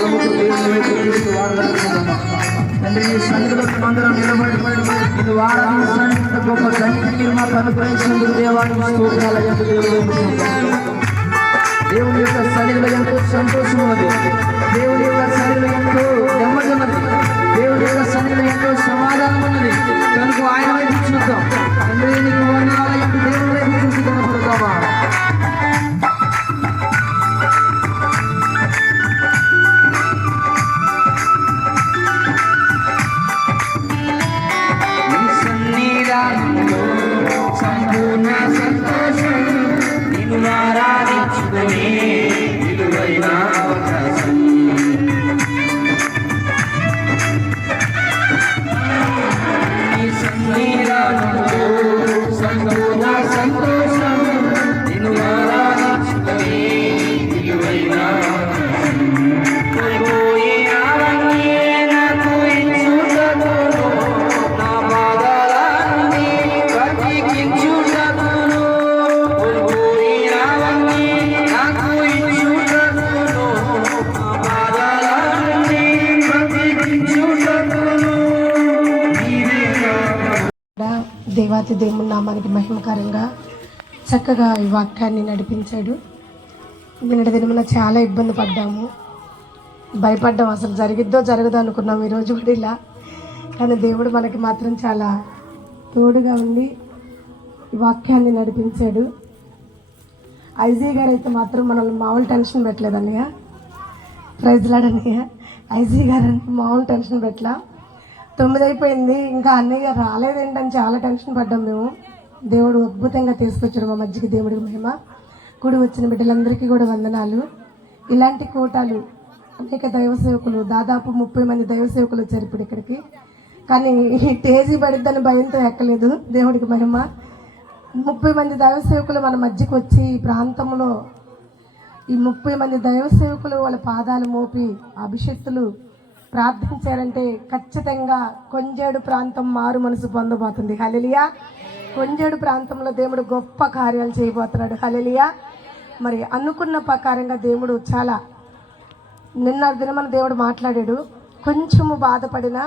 బలముతో దేవుని చూస్తూ వాడగలుగుతున్నాము తండ్రి. ఈ సన్నిధిలో అందరం నిలబడి ఇది వారాన్ని గొప్ప తండ్రి మాకు అనుగ్రహించినందుకు దేవానికి స్తోత్రాలు. దేవుని యొక్క సన్నిధిలో ఎంతో సంతోషం ఉన్నది. దేవుని యొక్క సన్నిధిలో ఎంతో నెమ్మది ఉన్నది. దేవుని యొక్క సన్నిధిలో ఎంతో సమాధానం ఉన్నది. కనుక ఆయన వైపు చూద్దాం. తండ్రి నీకు వందనాలు. దేవుని వైపు చూసి కనపడతావా? సంపూర్ణ సంతోషం నిన్ను ఆరాధించుకునే విలువైన అవకాశం. నీ సన్నిధానంలో సంపూర్ణ సంతోషం నిన్ను ఆరాధించుకునే విలువైన అవకాశం. కోల్పోయే అవన్నీ నాకు ఇచ్చుటకు నా పాదాలన్నీ బ్రతికించుటకును. కోల్పోయే అవన్నీ నాకు ఇచ్చుటకును నా పాదాలన్నీ బ్రతికించుటకును. దేవాతి దేవుని నామానికి మహిమకరంగా చక్కగా ఈ వాక్యాన్ని నడిపించాడు. నిన్నటి దినమున చాలా ఇబ్బంది పడ్డాము, భయపడ్డాం. అసలు జరిగిద్దో జరగదో అనుకున్నాం ఈరోజు కూడా ఇలా. కానీ దేవుడు మనకి మాత్రం చాలా తోడుగా ఉండి ఈ వాక్యాన్ని నడిపించాడు. ఐజీ గారు అయితే మాత్రం మనల్ని మామూలు టెన్షన్ పెట్టలేదు అన్నయ్య. ప్రైజ్ లాడన్నయ్య. ఐజీ గారు అంటే మామూలు టెన్షన్ పెట్టలా. 9 అయిపోయింది, ఇంకా అన్నయ్య రాలేదేంటని చాలా టెన్షన్ పడ్డాం మేము. దేవుడు అద్భుతంగా తీసుకొచ్చాడు మా మధ్యకి. దేవుడికి మహిమ. కూడి వచ్చిన బిడ్డలందరికీ కూడా వందనాలు. ఇలాంటి కోటాలు అనేక దైవ సేవకులు, దాదాపు 30 మంది దైవ సేవకులు వచ్చారు ఇప్పుడు ఇక్కడికి. కానీ ఈ తేజీ పడిద్దని భయంతో ఎక్కలేదు. దేవుడికి మహిమ. 30 మంది దైవ సేవకులు మన మధ్యకి వచ్చి ఈ ప్రాంతంలో ఈ 30 మంది దైవ సేవకులు వాళ్ళ పాదాలు మోపి అభిషక్తులు ప్రార్థించారంటే ఖచ్చితంగా కొంజేడు ప్రాంతం మారు మనసు పొందబోతుంది. హల్లెలూయా. కొంజేడు ప్రాంతంలో దేవుడు గొప్ప కార్యాలు చేయబోతున్నాడు. హల్లెలూయా. మరి అనుకున్న ప్రకారంగా దేవుడు చాలా నిన్న దినమన దేవుడు మాట్లాడాడు. కొంచెము బాధపడిన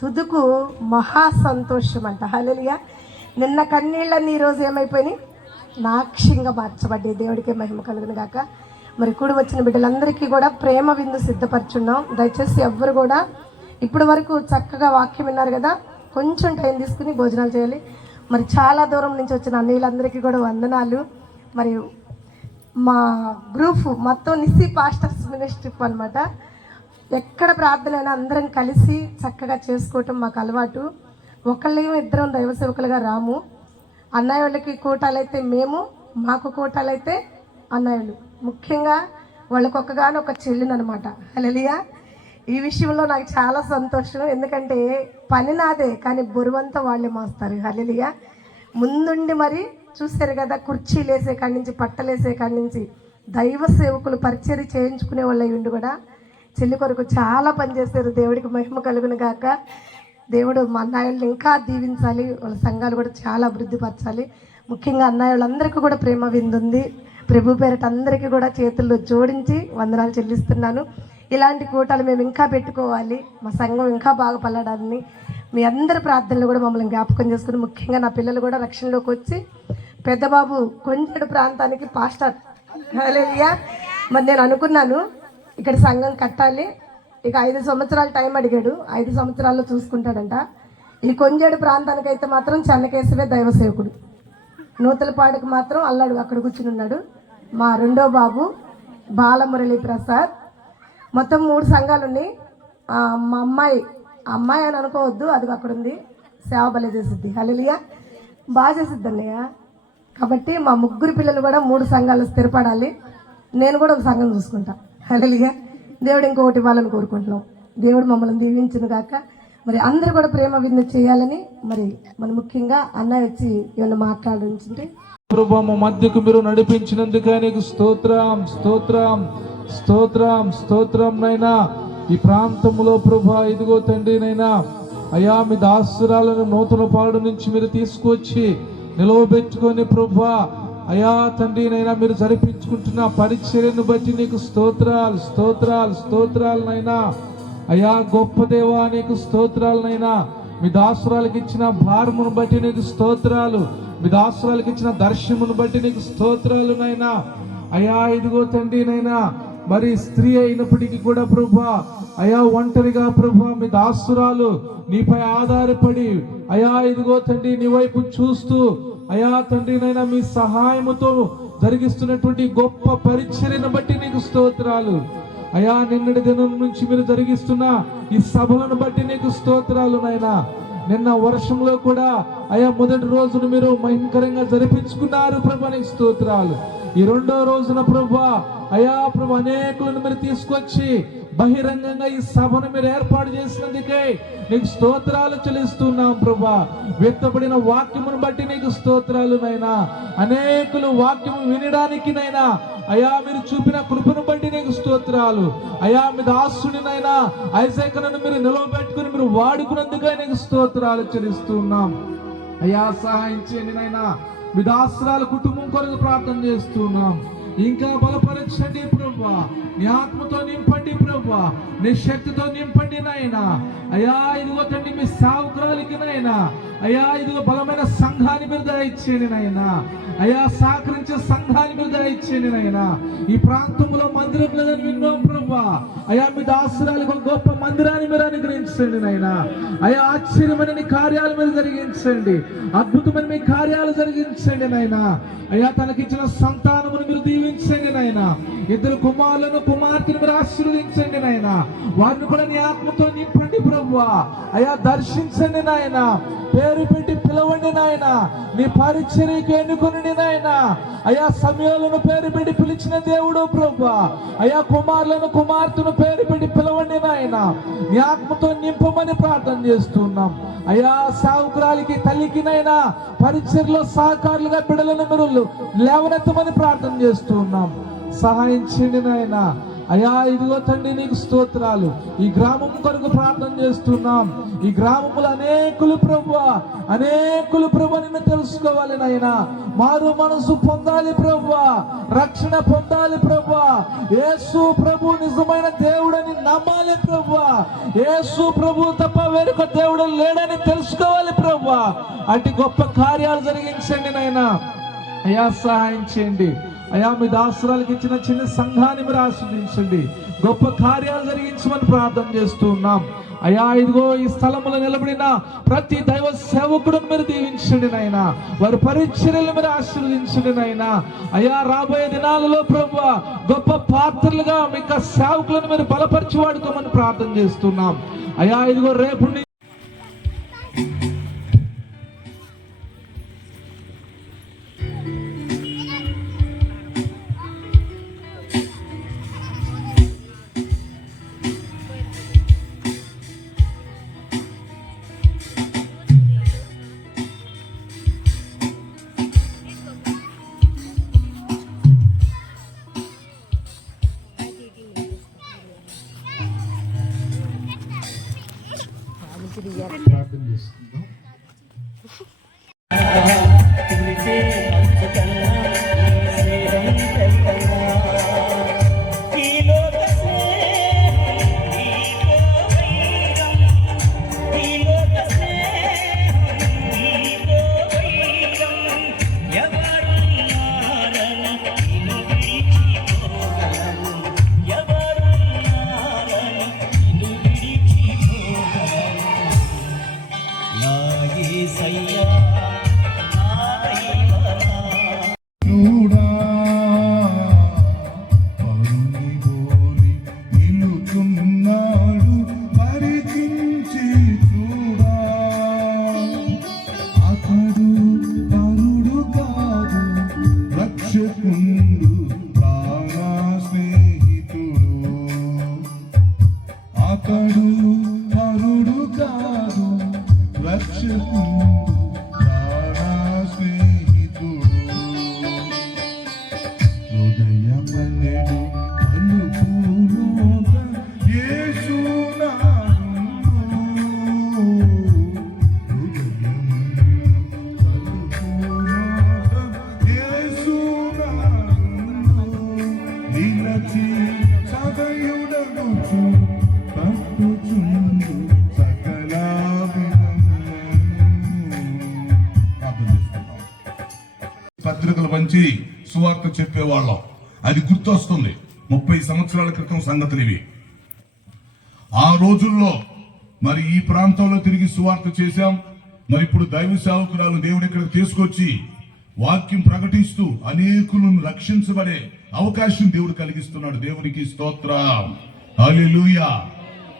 తుదుకు మహా సంతోషం అంట. హల్లెలూయా. నిన్న కన్నీళ్ళన్నీ ఈరోజు ఏమైపోయినాయి? నాక్షంగా మార్చబడ్డాయి. దేవుడికే మహిమ కలుగును గాక. మరి కూడి వచ్చిన బిడ్డలందరికీ కూడా ప్రేమ విందు సిద్ధపరచున్నాం. దయచేసి ఎవ్వరు కూడా ఇప్పటి వరకు చక్కగా వాక్యం విన్నారు కదా, కొంచెం టైం తీసుకుని భోజనాలు చేయాలి. మరి చాలా దూరం నుంచి వచ్చిన అన్నయ్యలందరికీ కూడా వందనాలు. మరి మా గ్రూప్ మొత్తం నిస్సి పాస్టర్స్ మినిస్ట్రీ అనమాట. ఎక్కడ ప్రార్థన అయినా అందరం కలిసి చక్కగా చేసుకోవటం మాకు అలవాటు. ఒకళ్ళేమో ఇద్దరం దైవ సేవకులుగా రాము. అన్నయ్య వాళ్ళకి కూటాలైతే మేము, మాకు కూటాలైతే అన్నయ్యలు. ముఖ్యంగా వాళ్ళకొక్కగానే ఒక చెల్లినమాట. హల్లెలూయా. ఈ విషయంలో నాకు చాలా సంతోషం. ఎందుకంటే పని నాదే, కానీ బరువంతా వాళ్ళే మోస్తారు. హల్లెలూయా. ముందుండి మరి చూశారు కదా, కుర్చీలు వేసే కాడి నుంచి, పట్టలేసే కాడి నుంచి దైవ సేవకులు పరిచర్య చేయించుకునే వాళ్ళ ఉండి కూడా చెల్లి కొరకు చాలా పనిచేశారు. దేవుడికి మహిమ కలుగును గాక. దేవుడు మా అన్నయ్యలను ఇంకా దీవించాలి. వాళ్ళ సంఘాలు కూడా చాలా అభివృద్ధి పరచాలి. ముఖ్యంగా అన్నయ్యలందరికీ కూడా ప్రేమ విందుంది. ప్రభు పేరట అందరికీ కూడా చేతుల్లో జోడించి వందనాలు చెల్లిస్తున్నాను. ఇలాంటి కూటాలు మేము ఇంకా పెట్టుకోవాలి, మా సంఘం ఇంకా బాగా పల్లడాలని మీ అందరి ప్రార్థనలు కూడా మమ్మల్ని జ్ఞాపకం చేసుకుని, ముఖ్యంగా నా పిల్లలు కూడా రక్షణలోకి వచ్చి పెద్దబాబు కొంచెడు ప్రాంతానికి పాస్టర్. హల్లెలూయా. మరి నేను అనుకున్నాను ఇక్కడ సంఘం కట్టాలి. ఇక 5 సంవత్సరాలు టైం అడిగాడు. 5 సంవత్సరాల్లో చూసుకుంటాడంట. ఈ కొంజేడు ప్రాంతానికి అయితే మాత్రం చెన్నకేశవే దైవ సేవకుడు. నూతలపాడుకు మాత్రం అల్లాడు అక్కడ కూర్చుని ఉన్నాడు. మా రెండో బాబు బాలమురళీ ప్రసాద్. మొత్తం 3 సంఘాలు ఉన్నాయి. మా అమ్మాయి అని అనుకోవద్దు, అది అక్కడ ఉంది. సేవ బలే చేసిద్ది. హల్లెలూయా. బాగా చేసిద్ది అన్నయ్య. కాబట్టి మా 3 పిల్లలు కూడా 3 సంఘాలు స్థిరపడాలి. నేను కూడా ఒక సంఘం చూసుకుంటా. హల్లెలూయా. దేవుడు ఇంకొకటి ఇవ్వాలని కోరుకుంటున్నాం. దేవుడు మమ్మల్ని దీవించును గాక. మరి అందరూ కూడా ప్రేమ విందు చేయాలని, మరి మన ముఖ్యంగా అన్నయ్య వచ్చి ఏమైనా మాట్లాడించుంటే. ప్రభువా, మా మధ్యకు మీరు నడిపించినందుకే నీకు స్తోత్రం స్తోత్రం స్తోత్రం స్తోత్రం నైనా. ఈ ప్రాంతంలో ప్రభువా, ఇదిగో తండ్రి నైనా, అయ్యా మీ దాసురాలను నూతన పాడు నుంచి మీరు తీసుకొచ్చి నిలవబెట్టుకొని ప్రభువా, అయా తండ్రి నైనా మీరు జరిపించుకుంటున్న పరిచర్యను బట్టి నీకు స్తోత్రాలు స్తోత్రాలు స్తోత్రాలు నైనా. అయా గొప్ప దేవా నీకు స్తోత్రాలనైనా. మీ దాసురాలకు ఇచ్చిన భారమును బట్టి నీకు స్తోత్రాలు, మీ దాసురాలకు ఇచ్చిన దర్శనమును బట్టి నీకు స్తోత్రాలు నైనా. అయా ఇదిగో తండ్రి నైనా, మరి స్త్రీ అయినప్పటికీ కూడా ప్రభా, అయా ఒంటరిగా ప్రభా మీ దాసురాలు నీపై ఆధారపడి అయా ఇదిగో తండ్రి నీ వైపు చూస్తూ అయా తండ్రి నైనా మీ సహాయముతో జరిగిస్తున్నటువంటి గొప్ప పరిచర్యను బట్టి నీకు స్తోత్రాలు. అయా నిన్నటి దినం నుంచి మీరు జరిగిస్తున్న ఈ సభలను బట్టి నీకు స్తోత్రాలు నైనా. నిన్న వర్షంలో కూడా అయా మొదటి రోజును మీరు మహిమకరంగా జరిపించుకున్నారు ప్రభా, నీకు స్తోత్రాలు. ఈ రెండో రోజున ప్రభా అయా ప్రభు అనేకులను మీరు తీసుకొచ్చి బహిరంగంగా ఈ సభను మీరు ఏర్పాటు చేసినందుకే నీకు స్తోత్రాలు చెల్లిస్తున్నాం ప్రభా. వ్యక్తపడిన వాక్యమును బట్టి నీకు స్తోత్రాలు నైనా. అనేకులు వాక్యము వినడానికి నైనా అయా మీరు చూపిన కృపను బట్టి నీకు స్తోత్రాలు. అయా మీ దాసుడినైనా ఐజాక్ను మీరు నిలవబెట్టుకుని మీరు వాడుకున్నందుకే నీకు స్తోత్రాలు చెల్లిస్తున్నాం. అయా సహాయం చేయండి నైనా. మీ దాసురాల కుటుంబం కొరకు ప్రార్థన చేస్తున్నాం. ఇంకా బలపరచండి ప్రభా, నీ ఆత్మతో నింపండి ప్రభా, నీ శక్తితో నింపండి నాయనా. అయా ఇదిగో తండ్రి మీ సావుకురాలికి నాయనా, అయా ఇదిగో బలమైన సంఘాన్ని మీరు దయచేయండి నాయనా. అయా సహకరించే సంఘాన్ని మీరు దయచేయండి నాయనా. ఈ ప్రాంతంలో మందిరం లేదని విన్నాం ప్రభా, అయా మీ దాసురాలకు గొప్ప మందిరాన్ని మీరు అనుగ్రహించండి నాయనా. అయా ఆశ్చర్యమైన నీ కార్యాలు మీరు జరిగించండి, అద్భుతమైన మీ కార్యాలు జరిగించండి నాయనా. అయా తనకిచ్చిన సంతానమును మీరు దీవించండి నాయనా. 2 కుమారులను కుమార్తెను మీరు ఆశీర్వదించండి నాయనా. వారిని కూడా నీ ఆత్మతో నింపండి ప్రభువా. అయా దర్శించండి నాయనా, పేరు పెట్టి పిలవండి నాయనా. నీ పరిచర్యకు ఎన్నుకొని నాయనా. అయా సమయాలను పేరు పెట్టి పిలిచిన దేవుడు ప్రభువా. అయా కుమారులను కుమార్తెను పేరు పెట్టి పిలవండి నాయనా. నీ ఆత్మతో నింపమని ప్రార్థన చేస్తున్నాం. అయా సావుకురాలికి తల్లికి నైనా పరిచర్లో సహకారులుగా బిడ్డలను మీరు లేవనెత్తమని ప్రార్థన చేస్తున్నాం. సహాయం చేయండి నాయనా. అయా ఇదిగో తండ్రి నీకు స్తోత్రాలు. ఈ గ్రామం కొరకు ప్రార్థన చేస్తున్నాం. ఈ గ్రామములు అనేకులు ప్రభువా, అనేకులు ప్రభు నిన్ను తెలుసుకోవాలి నాయనా. మారు మనసు పొందాలి ప్రభువా, రక్షణ పొందాలి ప్రభువా. యేసు ప్రభు నిజమైన దేవుడని నమ్మాలి ప్రభువా. యేసు ప్రభు తప్ప వేరొక దేవుడు లేడని తెలుసుకోవాలి ప్రభువా. అటు గొప్ప కార్యాలు జరిగించండి నాయనా. అయా సహాయం చేయండి. అయా మీ దాసురాలకు ఇచ్చిన చిన్న సంఘాన్ని మీరు ఆస్వాదించండి, గొప్ప కార్యాలు జరిగించమని ప్రార్థన చేస్తున్నాం. అయా ఇదిగో ఈ స్థలములో నిలబడిన ప్రతి దైవ సేవకుడును మీరు దీవించండి నాయనా. వారి పరిచర్యలు మీరు ఆశీర్వదించండి నాయనా. అయా రాబోయే దినాలలో ప్రభువా గొప్ప పాత్రలుగా మీకు సేవకులను మీరు బలపరిచి వాడుకోమని ప్రార్థన చేస్తున్నాం. అయా ఇదిగో రేపు పత్రికలు పంచి సువార్త చెప్పేవాళ్ళం. అది గుర్తొస్తుంది. 30 సంవత్సరాల క్రితం సంగతులు ఇవి. ఆ రోజుల్లో మరి ఈ ప్రాంతంలో తిరిగి సువార్త చేశాం. మరి ఇప్పుడు దైవ సేవకురాలు దేవుడు ఇక్కడికి తీసుకొచ్చి వాక్యం ప్రకటిస్తూ అనేకులను రక్షించబడే అవకాశం దేవుడు కలిగిస్తున్నాడు. దేవునికి స్తోత్రం, హల్లెలూయా.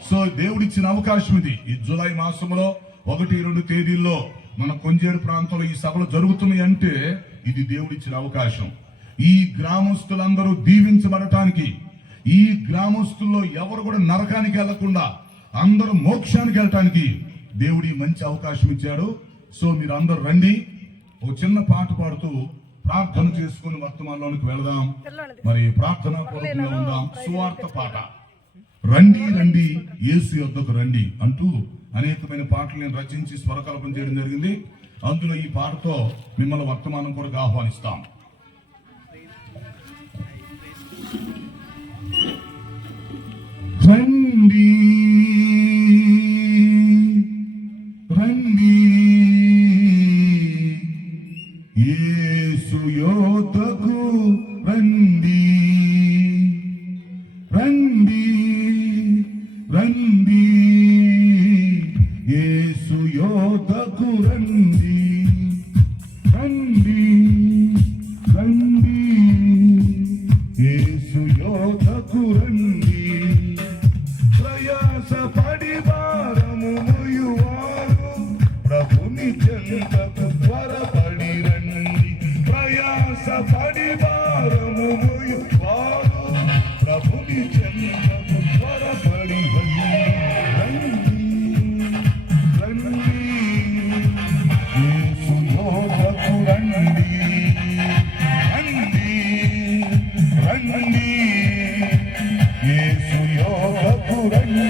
సో దేవుడిచ్చిన అవకాశం ఇది. ఈ జూలై మాసంలో 1-2 తేదీల్లో మన కొంజేడు ప్రాంతంలో ఈ సభలు జరుగుతున్నాయి అంటే ఇది దేవుడిచ్చిన అవకాశం. ఈ గ్రామస్తులందరూ దీవించబడటానికి, ఈ గ్రామస్తుల్లో ఎవరు కూడా నరకానికి వెళ్లకుండా అందరూ మోక్షానికి వెళ్ళటానికి దేవుడి మంచి అవకాశం ఇచ్చాడు. సో మీరు అందరూ రండి. ఒక చిన్న పాట పాడుతూ ప్రార్థన చేసుకుని వర్తమానంలోనికి వెళదాం. మరి ప్రార్థనా పూర్వకంగా ఉందాం. సువార్త పాట, రండి రండి యేసు యొద్దకు రండి అంటూ అనేకమైన పాటలు నేను రచించి స్వరకల్పన చేయడం జరిగింది. అందులో ఈ పాటతో మిమ్మల్ని వర్తమానం కొరకు ఆహ్వానిస్తాం. రండి రండి యేసు యొద్దకు రండి, రండి రండి యేసు యొద్దకు రండి, రండి రండి యేసు యొద్దకు రండి. ప్రయాస పడి భారము మోయువారు ప్రభుని చెంతకు త్వరపడి రండి. ప్రయాస పడి భారము మోయువారు ప్రభుని చెంతకు త్వరపడి రండి, రండి యేసు యొద్దకు రండి, రండి రండి యేసు యొద్దకు రండి.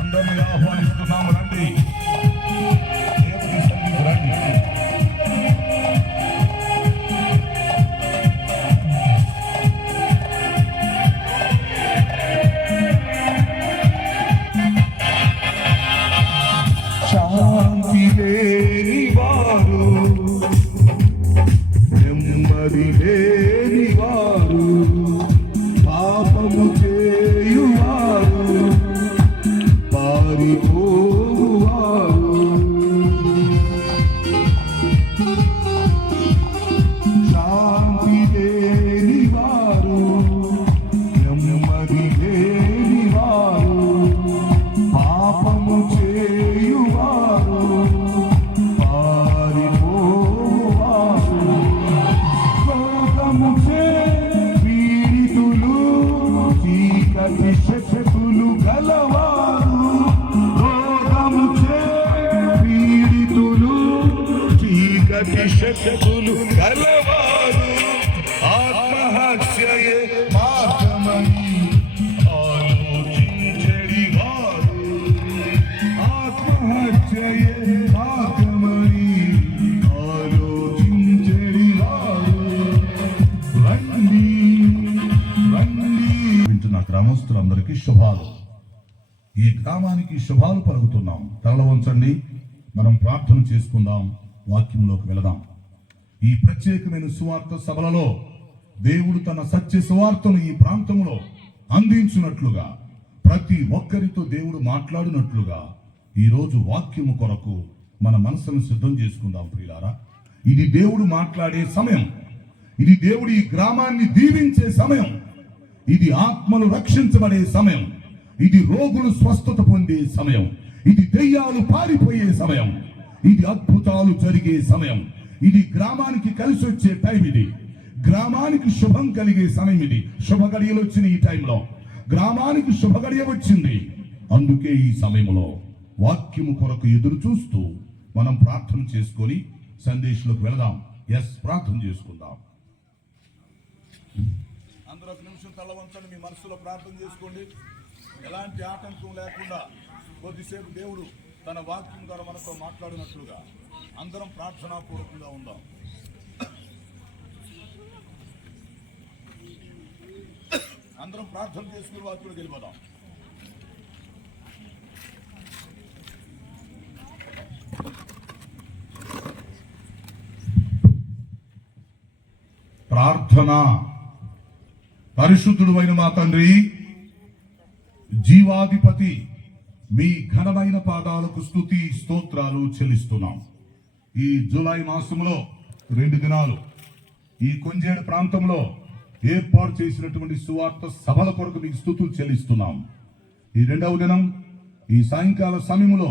అందరినీ ఆహ్వానిస్తున్నాము, రండి దేవుని సన్నిధికి రండి. శాంతి లేని వారు, నెమ్మది లేని వారు, పాపము చేయువారు, పారిపోవారు, శాంతి లేని వారు, నెమ్మది లేని వారు, పాపము చేయువారు, పారిపోవారు, లోకము చే పీడితులు, చీకటి శక్తులు గలవారు, లోకము చే పీడితులు, చీకటి శక్తులు గలవారు, ఆత్మహత్యయే మార్గమని ఆలోచించెడి వారు, ఆత్మహత్యయే మార్గమని ఆలోచించెడి వారు, రండి రండి. వింటున్న గ్రామస్తులందరికీ శుభాలు. ఈ గ్రామానికి శుభాలు పలుకుతున్నాం. తల వంచండి, మనం ప్రార్థన చేసుకుందాం, వాక్యంలోకి వెళదాం. ఈ ప్రత్యేకమైన సువార్త సభలలో దేవుడు తన సత్య సువార్తను ఈ ప్రాంతంలో అందించినట్లుగా, ప్రతి ఒక్కరితో దేవుడు మాట్లాడినట్లుగా ఈరోజు వాక్యము కొరకు మన మనసును సిద్ధం చేసుకుందాం ప్రియులారా. ఇది దేవుడు మాట్లాడే సమయం. ఇది దేవుడు ఈ గ్రామాన్ని దీవించే సమయం. ఇది ఆత్మలు రక్షించబడే సమయం. ఇది రోగులు స్వస్థత పొందే సమయం. ఇది దెయ్యాలు పారిపోయే సమయం. ఇది అద్భుతాలు జరిగే సమయం. ఇది గ్రామానికి కలిసి వచ్చే టైం. ఇది గ్రామానికి శుభం కలిగే సమయం. ఇది శుభ గడియలు వచ్చిన ఈ టైంలో గ్రామానికి శుభ గడియ వచ్చింది. అందుకే ఈ సమయంలో వాక్యము కొరకు ఎదురు చూస్తూ మనం ప్రార్థన చేసుకొని సందేశంలోకి వెళదాం. ప్రార్థన చేసుకుందాం. అందరూ ఒక నిమిషం తల వంచండి, మీ మనసులో ప్రార్థన చేసుకోండి. ఎలాంటి ఆటంకం లేకుండా కొద్దిసేపు దేవుడు తన వాక్యం ద్వారా మనతో మాట్లాడినట్లుగా అందరం ప్రార్థనాపూర్వకంగా ఉందాం. అందరం ప్రార్థన చేసుకుని వాక్యంలోకి వెళ్ళిపోదాం. ప్రార్థన. పరిశుద్ధుడు అయిన మా తండ్రి, జీవాధిపతి, మీ ఘనమైన పాదాలకు స్తుతి స్తోత్రాలు చెల్లిస్తున్నాం. ఈ జూలై మాసంలో 2 దినాలు ఈ కొంజేడు ప్రాంతంలో ఏర్పాటు చేసినటువంటి సువార్త సభల కొరకు మీకు స్తుతులు చెల్లిస్తున్నాం. ఈ 2వ దినం ఈ సాయంకాల సమయంలో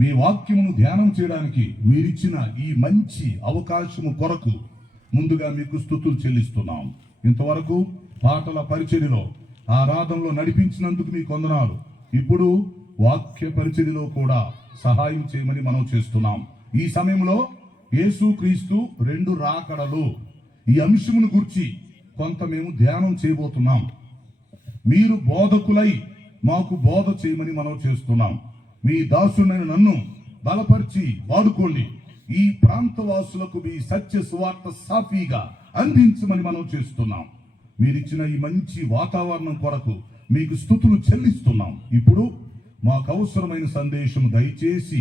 మీ వాక్యమును ధ్యానం చేయడానికి మీరిచ్చిన ఈ మంచి అవకాశము కొరకు ముందుగా మీకు స్తుతులు చెల్లిస్తున్నాం. ఇంతవరకు పాటల పరిచర్యలో ఆరాధనలో నడిపించినందుకు మీకు వందనాలు. ఇప్పుడు వాక్య పరిచర్యలో కూడా సహాయం చేయమని మనం చేస్తున్నాం. ఈ సమయంలో యేసుక్రీస్తు 2 రాకడలు ఈ అంశమును గురించి కొంత మేము ధ్యానం చేయబోతున్నాం. మీరు బోధకులై మాకు బోధ చేయమని మనం చేస్తున్నాం. మీ దాసునైన నన్ను బలపరిచి వాడుకోండి. ఈ ప్రాంతవాసులకు మీ సత్య సువార్త సాఫీగా అందించమని మనం చేస్తున్నాం. మీరిచ్చిన ఈ మంచి వాతావరణం కొరకు మీకు స్తుతులు చెల్లిస్తున్నాం. ఇప్పుడు మాకు అవసరమైన సందేశం దయచేసి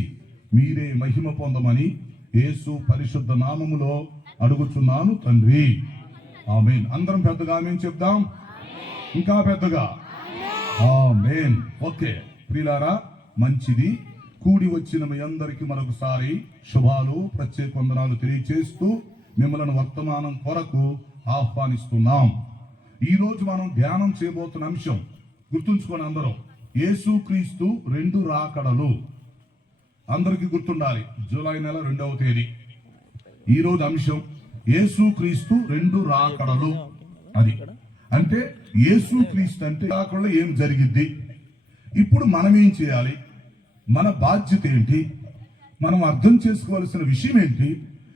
మీరే మహిమ పొందమని యేసు పరిశుద్ధ నామములో అడుగుచున్నాను తండ్రి, ఆమేన్. అందరం పెద్దగా ఆమేన్ చెప్దాం. ఇంకా పెద్దగా ఆమేన్. ఓకే ప్రియులారా, మంచిది. కూడి వచ్చిన మీ అందరికీ మరొకసారి శుభాలు, ప్రత్యేక వందనాలు తెలియచేస్తూ మిమ్మల్ని వర్తమానం కొరకు ఆహ్వానిస్తున్నాం. ఈ రోజు మనం ధ్యానం చేయబోతున్న అంశం గుర్తుంచుకొని అందరూ, యేసుక్రీస్తు 2 రాకడలు. అందరికీ గుర్తుండాలి, జూలై నెల 2వ తేదీ ఈ రోజు అంశం యేసుక్రీస్తు 2 రాకడలు. అది అంటే యేసుక్రీస్తు అంటే రాకడలో ఏం జరిగిద్ది, ఇప్పుడు మనం ఏం చేయాలి, మన బాధ్యత ఏంటి, మనం అర్థం చేసుకోవాల్సిన విషయం ఏంటి,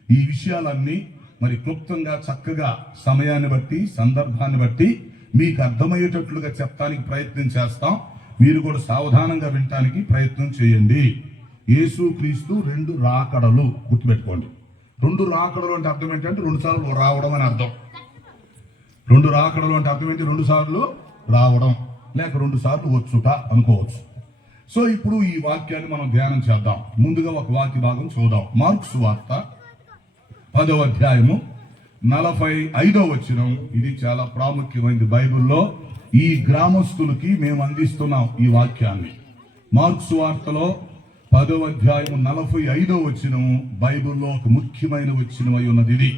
ఈ విషయాలన్నీ మరి క్లుప్తంగా చక్కగా సమయాన్ని బట్టి సందర్భాన్ని బట్టి మీకు అర్థమయ్యేటట్లుగా చెప్పడానికి ప్రయత్నం చేస్తాం. మీరు కూడా సావధానంగా వినటానికి ప్రయత్నం చేయండి. యేసుక్రీస్తు 2 రాకడలు గుర్తుపెట్టుకోండి. 2 రాకడలు అంటే అర్థం ఏంటంటే 2 సార్లు రావడం అని అర్థం. 2 రాకడలు అంటే అర్థం ఏంటి? 2 సార్లు రావడం లేక 2 సార్లు వచ్చుట అనుకోవచ్చు. సో ఇప్పుడు ఈ వాక్యాన్ని మనం ధ్యానం చేద్దాం. ముందుగా ఒక వాక్య భాగం చూద్దాం. మార్కు సువార్త 10వ అధ్యాయము 45వ వచనం. ఇది చాలా ప్రాముఖ్యమైనది బైబిల్లో. ఈ గ్రామస్తులకి మేము అందిస్తున్నాం ఈ వాక్యాన్ని. మార్కు సువార్తలో 10వ అధ్యాయము 45వ వచనము బైబిల్లో ఒక ముఖ్యమైన వచనమై ఉన్నది. ఇది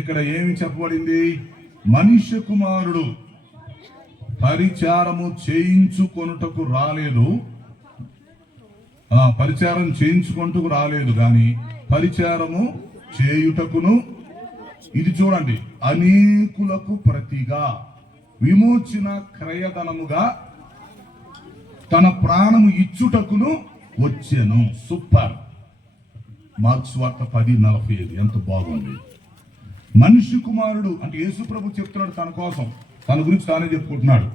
ఇక్కడ ఏమి చెప్పబడింది? మనుష్య కుమారుడు పరిచారము చేయించుకొనుటకు రాలేదు, పరిచారం చేయించుకుంటూ రాలేదు గాని పరిచారము చేయుటకును, ఇది చూడండి, అనేకులకు ప్రతిగా విమోచన క్రయధనముగా తన ప్రాణము ఇచ్చుటకును వచ్చాను. సూపర్. మార్క్స్ వార్త 10:45. ఎంత బాగుంది. మనిషి కుమారుడు అంటే యేసు ప్రభు చెప్తున్నాడు తన కోసం, తన గురించి తానే చెప్పుకుంటున్నాడు.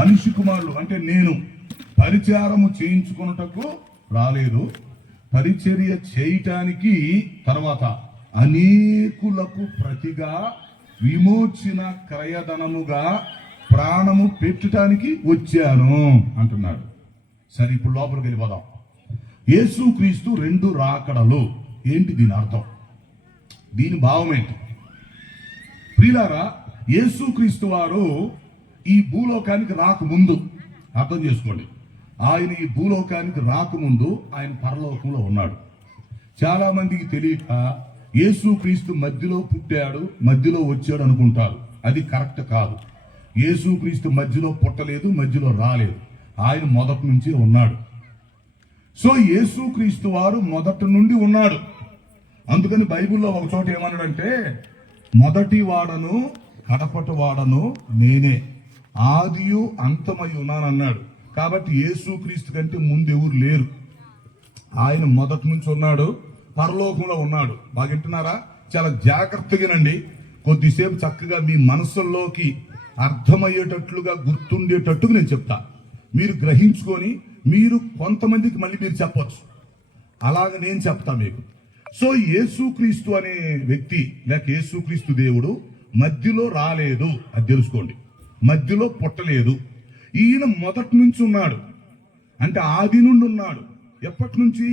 మనిషి కుమారుడు అంటే నేను పరిచారము చేయించుకొనుటకు రాలేదు, పరిచర్య చేయటానికి, తర్వాత అనేకులకు ప్రతిగా విమోచన క్రయధనముగా ప్రాణము పెట్టుటానికి వచ్చాను అంటున్నాడు. సరే, ఇప్పుడు లోపలికి వెళ్ళిపోదాం. యేసుక్రీస్తు 2 రాకడలు ఏంటి? దీని అర్థం, దీని భావం ఏంటి? ప్రియులారా, యేసుక్రీస్తు వారు ఈ భూలోకానికి రాకముందు, అర్థం చేసుకోండి, ఆయన ఈ భూలోకానికి రాకముందు ఆయన పరలోకంలో ఉన్నాడు. చాలా మందికి తెలియక యేసుక్రీస్తు మధ్యలో పుట్టాడు, మధ్యలో వచ్చాడు అనుకుంటారు. అది కరెక్ట్ కాదు. యేసుక్రీస్తు మధ్యలో పుట్టలేదు, మధ్యలో రాలేదు. ఆయన మొదటి నుంచి ఉన్నాడు. సో యేసుక్రీస్తు వారు మొదటి నుండి ఉన్నాడు. అందుకని బైబిల్లో ఒక చోట ఏమన్నాడంటే, మొదటి వాడను కడపటి వాడను నేనే, ఆదియు అంతమై ఉన్నానన్నాడు. కాబట్టి యేసుక్రీస్తు కంటే ముందు ఎవరు లేరు. ఆయన మొదటి నుంచి ఉన్నాడు, పరలోకంలో ఉన్నాడు. బాగా వింటున్నారా? చాలా జాగ్రత్తగానండి. కొద్దిసేపు చక్కగా మీ మనసుల్లోకి అర్థమయ్యేటట్లుగా, గుర్తుండేటట్టుగా నేను చెప్తా. మీరు గ్రహించుకొని మీరు కొంతమందికి మళ్ళీ మీరు చెప్పొచ్చు, అలాగే నేను చెప్తా మీకు. సో యేసుక్రీస్తు అనే వ్యక్తి లేక యేసుక్రీస్తు దేవుడు మధ్యలో రాలేదు, అది తెలుసుకోండి. మధ్యలో పుట్టలేదు. ఈయన మొదటి నుంచి ఉన్నాడు, అంటే ఆది నుండి ఉన్నాడు. ఎప్పటి నుంచి?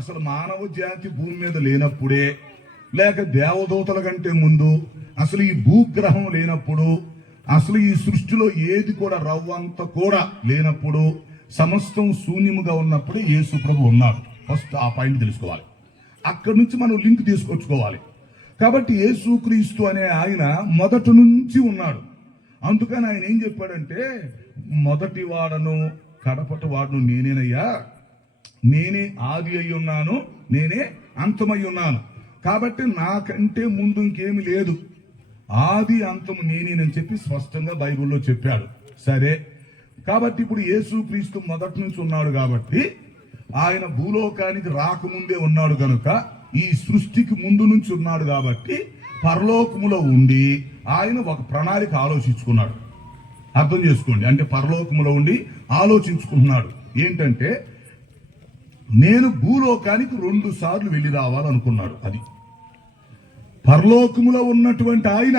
అసలు మానవ జాతి భూమి మీద లేనప్పుడే, లేక దేవదూతల కంటే ముందు, అసలు ఈ భూగ్రహం లేనప్పుడు, అసలు ఈ సృష్టిలో ఏది కూడా రవ్వంత కూడా లేనప్పుడు, సమస్తం శూన్యముగా ఉన్నప్పుడే యేసు ప్రభు ఉన్నాడు. ఫస్ట్ ఆ పాయింట్ తెలుసుకోవాలి. అక్కడి నుంచి మనం లింక్ తీసుకొచ్చుకోవాలి. కాబట్టి యేసుక్రీస్తు అనే ఆయన మొదటి నుంచి ఉన్నాడు. అందుకని ఆయన ఏం చెప్పాడంటే, మొదటి వాడను కడపటి వాడును నేనేనయ్యా, నేనే ఆది అయి ఉన్నాను, నేనే అంతమై ఉన్నాను. కాబట్టి నాకంటే ముందు ఇంకేమి లేదు, ఆది అంతము నేనేనని చెప్పి స్పష్టంగా బైబిల్లో చెప్పాడు. సరే, కాబట్టి ఇప్పుడు యేసుక్రీస్తు మొదటి నుంచి ఉన్నాడు కాబట్టి, ఆయన భూలోకానికి రాకముందే ఉన్నాడు కనుక, ఈ సృష్టికి ముందు నుంచి ఉన్నాడు కాబట్టి, పరలోకములో ఉండి ఆయన ఒక ప్రణాళిక ఆలోచించుకున్నాడు. అర్థం చేసుకోండి. అంటే పరలోకములో ఉండి ఆలోచించుకుంటున్నాడు. ఏంటంటే, నేను భూలోకానికి 2 సార్లు వెళ్ళి రావాలనుకున్నాడు. అది పరలోకములో ఉన్నటువంటి ఆయన,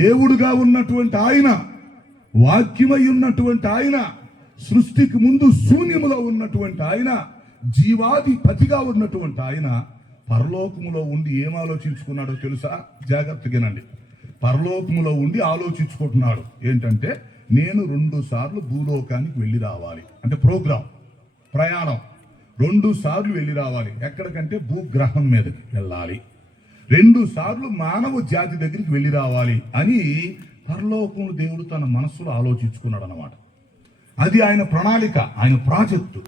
దేవుడుగా ఉన్నటువంటి ఆయన, వాక్యమై ఉన్నటువంటి ఆయన, సృష్టికి ముందు శూన్యములో ఉన్నటువంటి ఆయన, జీవాధిపతిగా ఉన్నటువంటి ఆయన పరలోకములో ఉండి ఏం ఆలోచించుకున్నాడో తెలుసా? జాగ్రత్తగానండి. పరలోకములో ఉండి ఆలోచించుకుంటున్నాడు. ఏంటంటే, నేను 2 సార్లు భూలోకానికి వెళ్ళి రావాలి. అంటే ప్రోగ్రాం, ప్రయాణం 2 సార్లు వెళ్ళి రావాలి. ఎక్కడికంటే భూగ్రహం మీదకి వెళ్ళాలి. 2 సార్లు మానవ జాతి దగ్గరికి వెళ్ళి రావాలి అని పరలోకములు దేవుడు తన మనస్సులో ఆలోచించుకున్నాడు అన్నమాట. అది ఆయన ప్రణాళిక, ఆయన ప్రాజెక్టు,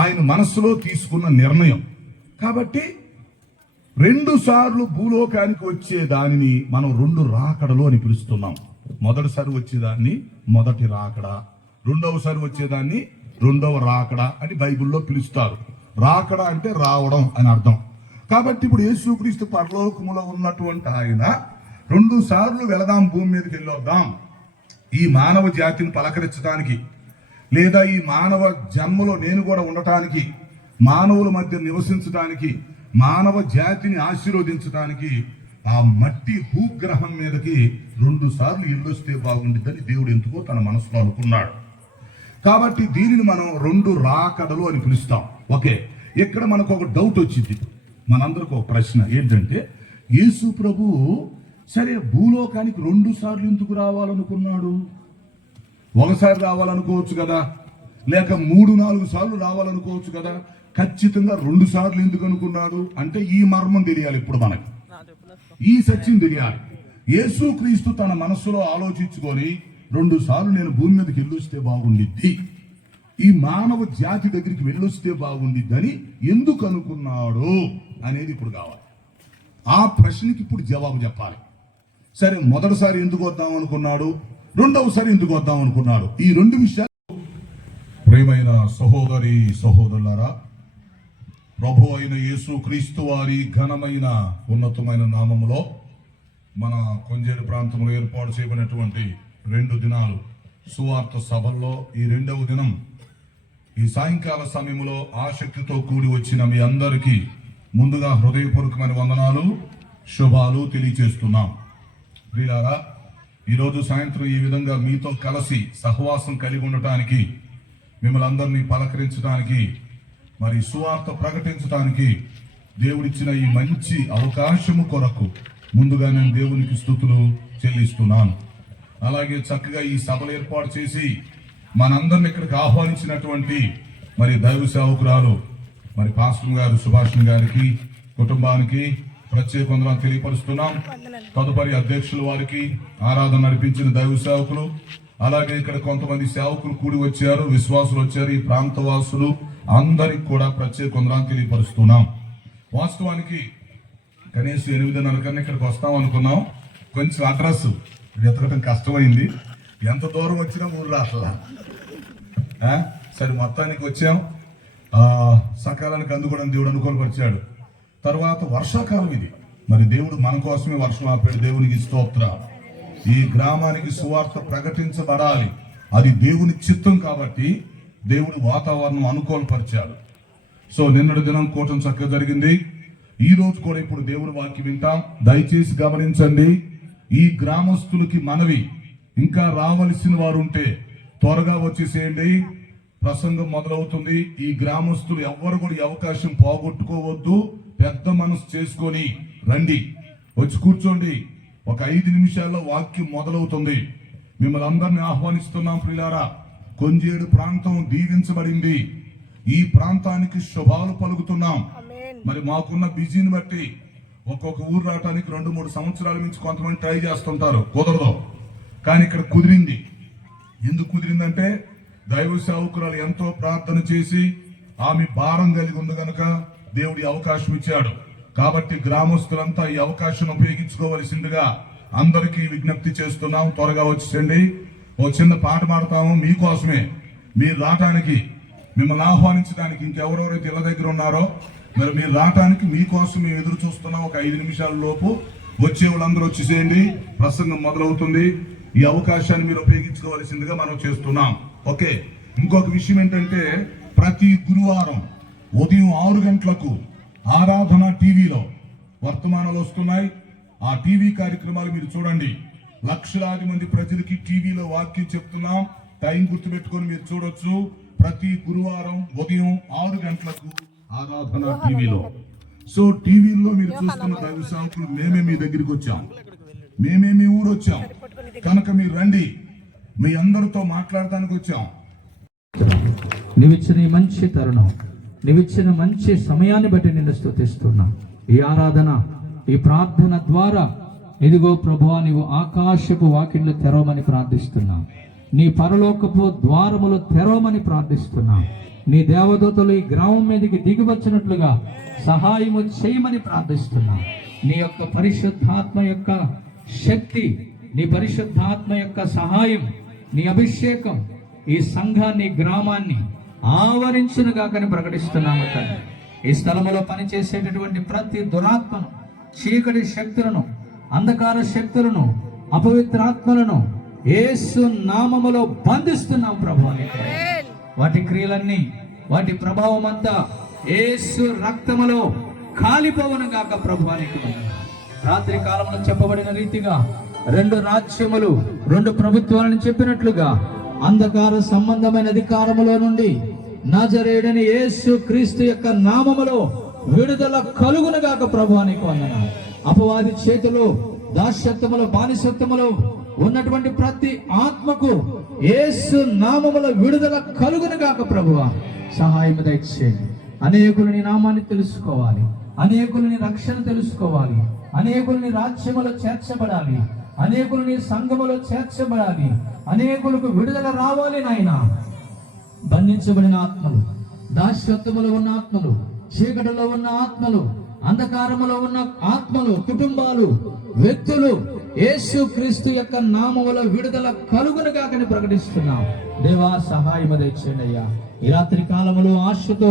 ఆయన మనస్సులో తీసుకున్న నిర్ణయం. కాబట్టి 2 సార్లు భూలోకానికి వచ్చే దానిని మనం 2 రాకడలు అని పిలుస్తున్నాం. మొదటిసారి వచ్చేదాన్ని మొదటి రాకడ, రెండవసారి వచ్చేదాన్ని రెండవ రాకడ అని బైబిల్లో పిలుస్తారు. రాకడ అంటే రావడం అని అర్థం. కాబట్టి ఇప్పుడు యేసుక్రీస్తు పరలోకములో ఉన్నటువంటి ఆయన 2 సార్లు వెళదాం, భూమి మీదకి వెళ్ళొద్దాం, ఈ మానవ జాతిని పలకరించడానికి, లేదా ఈ మానవ జన్మలో నేను కూడా ఉండటానికి, మానవుల మధ్య నివసించడానికి, మానవ జాతిని ఆశీర్వదించడానికి ఆ మట్టి భూగ్రహం మీదకి 2 సార్లు వెళ్ళొస్తే బాగుండిద్దని దేవుడు ఎందుకో తన మనసులో అనుకున్నాడు. కాబట్టి దీనిని మనం 2 రాకడలు అని పిలుస్తాం. ఓకే, ఇక్కడ మనకు ఒక డౌట్ వచ్చింది, మనందరికి ఒక ప్రశ్న. ఏంటంటే, యేసు ప్రభు సరే భూలోకానికి 2 సార్లు ఎందుకు రావాలనుకున్నాడు? ఒకసారి రావాలనుకోవచ్చు కదా, లేక 3-4 సార్లు రావాలనుకోవచ్చు కదా. ఖచ్చితంగా 2 సార్లు ఎందుకు అనుకున్నాడు అంటే, ఈ మర్మం తెలియాలి. ఇప్పుడు మనకి ఈ సత్యం తెలియాలి. యేసుక్రీస్తు తన మనస్సులో ఆలోచించుకొని 2 సార్లు నేను భూమి మీదకి వెళ్ళొస్తే బాగుండిద్ది, ఈ మానవ జాతి దగ్గరికి వెళ్ళొస్తే బాగుండిద్దని ఎందుకు అనుకున్నాడు అనేది ఇప్పుడు కావాలి. ఆ ప్రశ్నకి ఇప్పుడు జవాబు చెప్పాలి. సరే, మొదటిసారి ఎందుకు వద్దాం అనుకున్నాడు, రెండవసారి ఎందుకు వద్దాం అనుకున్నాడు, ఈ 2 విషయాలు. ప్రియమైన సహోదరి సహోదరులారా, ప్రభు అయిన యేసుక్రీస్తు వారి ఘనమైన ఉన్నతమైన నామములో మన కొంజేరు ప్రాంతంలో ఏర్పాటు చేయబడినటువంటి 2 దినాలు సువార్త సభల్లో ఈ 2వ దినం ఈ సాయంకాల సమయంలో ఆసక్తితో కూడి వచ్చిన మీ అందరికీ ముందుగా హృదయపూర్వకమైన వందనాలు, శుభాలు తెలియజేస్తున్నాం. ప్రియులారా, ఈరోజు సాయంత్రం ఈ విధంగా మీతో కలిసి సహవాసం కలిగి ఉండటానికి, మిమ్మల్ని అందరినీ పలకరించడానికి, మరి సువార్త ప్రకటించడానికి దేవుడిచ్చిన ఈ మంచి అవకాశము కొరకు ముందుగా నేను దేవునికి స్తుతులు చెల్లిస్తున్నాను. అలాగే చక్కగా ఈ సభలు ఏర్పాటు చేసి మనందరిని ఇక్కడికి ఆహ్వానించినటువంటి మరి దైవ సేవకురాలు మరి పాస్టర్ గారు సుభాష్ గారికి, కుటుంబానికి ప్రత్యేక వందనాలు తెలియపరుస్తున్నాం. తదుపరి అధ్యక్షుల వారికి, ఆరాధన నడిపించిన దైవ సేవకులు, అలాగే ఇక్కడ కొంతమంది సేవకులు కూడి వచ్చారు, విశ్వాసులు వచ్చారు, ఈ ప్రాంతవాసులు అందరికి కూడా ప్రత్యేక వందనాలు తెలియపరుస్తున్నాం. వాస్తవానికి కనీసం 8:30 కన్నా ఇక్కడికి వస్తాం అనుకున్నాం. కొంచెం అడ్రస్ ఎతకడం కష్టమైంది, ఎంత దూరం వచ్చినా ఊరు రాట్లా. సరే, మొత్తానికి వచ్చాం. సకాలానికి అందుకోవడం దేవుడు అనుకూలపరిచాడు. తర్వాత వర్షాకాలం ఇది, మరి దేవుడు మన కోసమే వర్షం ఆపాడు. దేవునికి స్తోత్రం. ఈ గ్రామానికి సువార్త ప్రకటించబడాలి, అది దేవుని చిత్తం. కాబట్టి దేవుడు వాతావరణం అనుకూలపరిచాడు. సో నిన్నటి దినం కూటమి చక్కగా జరిగింది. ఈ రోజు కూడా ఇప్పుడు దేవుడి వాక్యం వింటాం. దయచేసి గమనించండి, ఈ గ్రామస్తులకి మనవి, ఇంకా రావలసిన వారు ఉంటే త్వరగా వచ్చేసేయండి. ప్రసంగం మొదలవుతుంది. ఈ గ్రామస్తులు ఎవ్వరు కూడా ఈ అవకాశం పోగొట్టుకోవద్దు. పెద్ద మనసు చేసుకొని రండి, వచ్చి కూర్చోండి. ఒక 5 నిమిషాల్లో వాక్యం మొదలవుతుంది. మిమ్మల్ని అందరినీ ఆహ్వానిస్తున్నాం. ప్రియులారా, కొంజేడు ప్రాంతం దీవించబడింది. ఈ ప్రాంతానికి శుభాలు పలుకుతున్నాం. మరి మాకున్న బిజీని బట్టి ఒక్కొక్క ఊరు రావడానికి 2-3 సంవత్సరాల నుంచి కొంతమంది ట్రై చేస్తుంటారు, కుదరదు. కానీ ఇక్కడ కుదిరింది. ఎందుకు కుదిరిందంటే దైవ సేవకురాలు ఎంతో ప్రార్థన చేసి ఆమె భారం కలిగి ఉంది కనుక దేవుడి అవకాశం ఇచ్చాడు. కాబట్టి గ్రామస్తులంతా ఈ అవకాశం ఉపయోగించుకోవలసిందిగా అందరికీ విజ్ఞప్తి చేస్తున్నాం. త్వరగా వచ్చేయండి. ఓ చిన్న పాట పాడతాము మీకోసమే. మీరు రావటానికి, మిమ్మల్ని ఆహ్వానించడానికి ఇంకెవరెవరైతే ఇళ్ళ దగ్గర ఉన్నారో మరి మీరు రావటానికి మీకోసం మేము ఎదురు చూస్తున్నాం. ఒక 5 నిమిషాల లోపు వచ్చే వాళ్ళందరూ వచ్చేసేయండి. ప్రసంగం మొదలవుతుంది. ఈ అవకాశాన్ని మీరు ఉపయోగించుకోవాల్సిందిగా మనం చేస్తున్నాం. ఓకే. ఇంకొక విషయం ఏంటంటే, ప్రతి గురువారం ఉదయం 6 గంటలకు ఆరాధన టీవీలో వర్తమానాలు వస్తున్నాయి. ఆ టీవీ కార్యక్రమాలు మీరు చూడండి. లక్షలాది మంది ప్రజలకి టీవీలో వాక్యం చెప్తున్నాం. టైం గుర్తుపెట్టుకొని మీరు చూడొచ్చు. ప్రతి గురువారం ఉదయం 6 గంటలకు ఆరాధన టీవీలో. సో టీవీలో మీరు చూస్తున్న దైవ సేవకులు మేమే మీ దగ్గరికి వచ్చాం, మేమే మీ ఊరు వచ్చాం కనుక మీరు రండి. మీ అందరితో మాట్లాడటానికి వచ్చాం. నీవిచ్చిన ఈ మంచి తరుణం, నీవిచ్చిన మంచి సమయాన్ని బట్టి నిన్ను స్తుతిస్తున్నా. ఈ ఆరాధన, ఈ ప్రార్థన ద్వారా ఇదిగో ప్రభువా, నీవు ఆకాశపు వాకిళ్లు తెరవమని ప్రార్థిస్తున్నా. నీ పరలోకపు ద్వారములు తెరవమని ప్రార్థిస్తున్నా. నీ దేవదూతలు ఈ గ్రామం మీదకి దిగి వచ్చినట్లుగా సహాయము చేయమని ప్రార్థిస్తున్నా. నీ యొక్క పరిశుద్ధాత్మ యొక్క శక్తి, నీ పరిశుద్ధాత్మ యొక్క సహాయం, నీ అభిషేకం ఈ సంఘాన్ని, గ్రామాన్ని ఆవరించునుగాకని ప్రకటిస్తున్నాము తండ్రి. ఈ స్థలములో పనిచేసేటటువంటి ప్రతి దురాత్మను, చీకటి శక్తులను, అంధకార శక్తులను, అపవిత్రాత్మలను యేసు నామములో బంధిస్తున్నాం ప్రభువా. వాటి క్రియలన్నీ, వాటి ప్రభావం అంతా యేసు రక్తములో కాలిపోవను గాక ప్రభువా. రాత్రి కాలంలో చెప్పబడిన రీతిగా 2 రాజ్యములు, 2 ప్రభుత్వాలను చెప్పినట్లుగా అంధకార సంబంధమైన అధికారములో నుండి నజరేయుడైన యేసు క్రీస్తు యొక్క నామములో విడుదల కలుగును గాక ప్రభువా. అపవాది చేతిలో, దాస్యత్వములో, బానిసత్వములో ఉన్నటువంటి ప్రతి ఆత్మకు యేసు నామములో విడుదల కలుగును గాక ప్రభువా. సహాయం దయచేయండి. అనేకులు నీ నామాన్ని తెలుసుకోవాలి, అనేకులు నీ రక్షణ తెలుసుకోవాలి, అనేకులు నీ రాజ్యములో చేర్చబడాలి, అనేకులు నీ సంఘములో చేర్చబడాలి, అనేకులకు విడుదల రావాలి నాయన. బంధించబడిన ఆత్మలు, దాస్యత్వములో ఉన్న ఆత్మలు, చీకటిలో ఉన్న ఆత్మలు, అంధకారములో ఉన్న ఆత్మలు, కుటుంబాలు, వ్యక్తులు యేసు క్రీస్తు యొక్క నామములో విడుదల కలుగును గాకని ప్రకటిస్తున్నాం. దేవా సహాయం దయచేయండి అయ్యా. ఈ రాత్రి కాలములో ఆశతో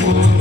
You're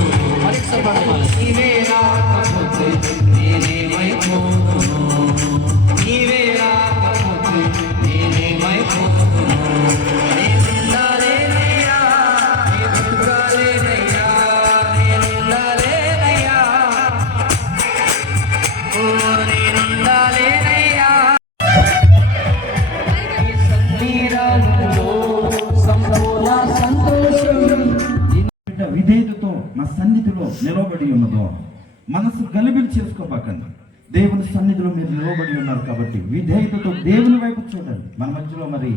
నా సన్నిధిలో నిలబడి ఉన్నదో మనసు గలిబిలి చేసుకోబాకండి. దేవుని సన్నిధిలో మీరు నిలబడి ఉన్నారు కాబట్టి విధేయతతో దేవుని వైపు చూడండి. మన మధ్యలో మరి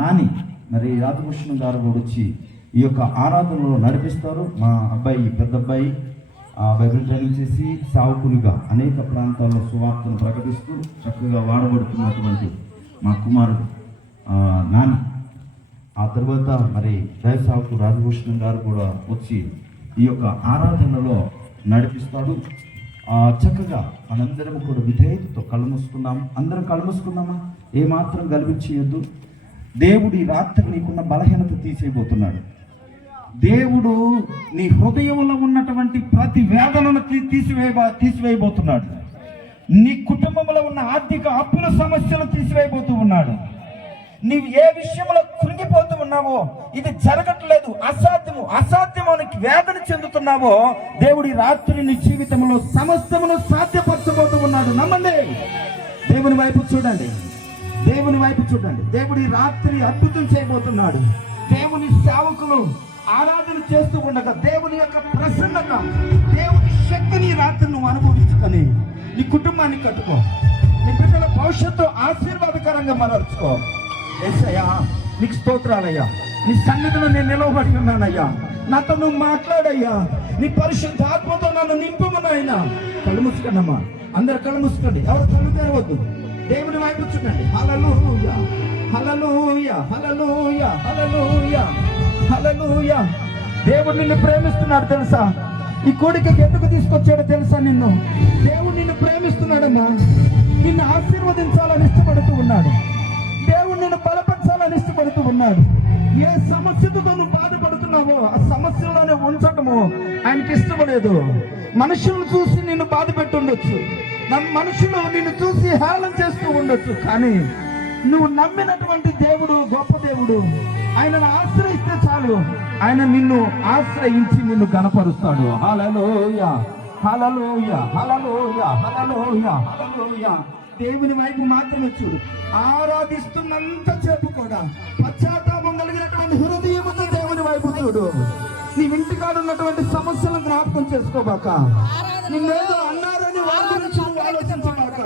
నాని మరి రాజభూషణ్ గారు కూడా వచ్చి ఈ యొక్క ఆరాధనలో నడిపిస్తారు. మా అబ్బాయి, పెద్ద అబ్బాయి బైబిల్ ట్రైనింగ్ చేసి సావుకులుగా అనేక ప్రాంతాల్లో సువార్తను ప్రకటిస్తూ చక్కగా వాడబడుతున్నటువంటి మా కుమారుడు నాని. ఆ తర్వాత మరి దయ సావుకు రాజభూషణ్ గారు కూడా వచ్చి ఈ యొక్క ఆరాధనలో నడిపిస్తాడు. చక్కగా మనందరం కూడా విధేయతతో కళ్ళు మూసుకుందాం. అందరం కళ్ళు మూసుకుందామా? ఏమాత్రం గర్వించవద్దు. దేవుడు ఈ రాత్రి నీకున్న బలహీనత తీసేయబోతున్నాడు. దేవుడు నీ హృదయంలో ఉన్నటువంటి ప్రతి వేదనను తీసివేయబోతున్నాడు. నీ కుటుంబంలో ఉన్న ఆర్థిక అప్పుల సమస్యలు తీసివేయబోతూ ఉన్నాడు. నీవు ఏ విషయంలో కృంగిపోతూ ఉన్నావో, ఇది జరగట్లేదు, అసాధ్యమానికి వేదన చెందుతున్నావో, దేవుడి రాత్రి నీ జీవితంలో సమస్తమును సాధ్యపరచబోతూ ఉన్నాడు. నమ్మండి. దేవుని వైపు చూడండి. దేవుని వైపు చూడండి. దేవుడి రాత్రి అద్భుతం చేయబోతున్నాడు. దేవుని సేవకులు ఆరాధన చేస్తూ ఉండగా దేవుని యొక్క ప్రసన్నత, దేవుని శక్తిని రాత్రి నువ్వు అనుభవించుకొని నీ కుటుంబాన్ని కట్టుకో. నీ బిడ్డల భవిష్యత్తు ఆశీర్వాదకరంగా మలర్చుకో. యేసయ్యా నీకు స్తోత్రాలయ్యా. నీ సన్నిధిలో నేను నిలవబడి ఉన్నానయ్యా. నాతో నువ్వు మాట్లాడయ్యా. నీ పరిశుద్ధాత్మతో నన్ను నింపుమనైనా. కళ్ళు మూసుకోండమ్మా. అందరు కళ్ళు మూసుకోండి. ఎవరు కళ్ళు తెరవద్దు. దేవుని వైపు చూడండి. హల్లెలూయా, హల్లెలూయా, హల్లెలూయా, హల్లెలూయా, హల్లెలూయా. దేవుడు నిన్ను ప్రేమిస్తున్నాడు తెలుసా? ఈ కోడికకి ఎందుకు తీసుకొచ్చాడో తెలుసా? దేవుడు నిన్ను ప్రేమిస్తున్నాడమ్మా. నిన్ను ఆశీర్వదించాలని ఇష్టపడుతూ ఉన్నాడు. దేవుడు నిన్ను బలపరచాలని ఇష్టపడుతూ ఉన్నాడు. ఏ సమస్యతో నువ్వు బాధపడుతున్నావో ఆ సమస్యలోనే ఉంచటము ఆయనకి ఇష్టపడలేదు. మనుషులను చూసి నిన్ను బాధ పెట్టుండొచ్చు, మనుషులు నిన్ను చూసి హేళన చేస్తూ ఉండొచ్చు, కానీ నువ్వు నమ్మినటువంటి దేవుడు గొప్ప దేవుడు. ఆయనను ఆశ్రయిస్తే చాలు, ఆయన నిన్ను ఆశ్రయించి నిన్ను గణపరుస్తాడు. హల్లెలూయా, హల్లెలూయా, హల్లెలూయా, హల్లెలూయా, హల్లెలూయా. దేవుని వైపు మాత్రమే చూడు. ఆరాధిస్తున్నంత సేపు కూడా పశ్చాత్తాపం కలిగినటువంటి హృదయముతో దేవుని వైపు చూడు. నీ ఇంటికాడ ఉన్నటువంటి సమస్యలను జ్ఞాపకం చేసుకోబాక. నిన్నేదో అన్నారని వారి గురించి నువ్వు ఆలోచించబాక.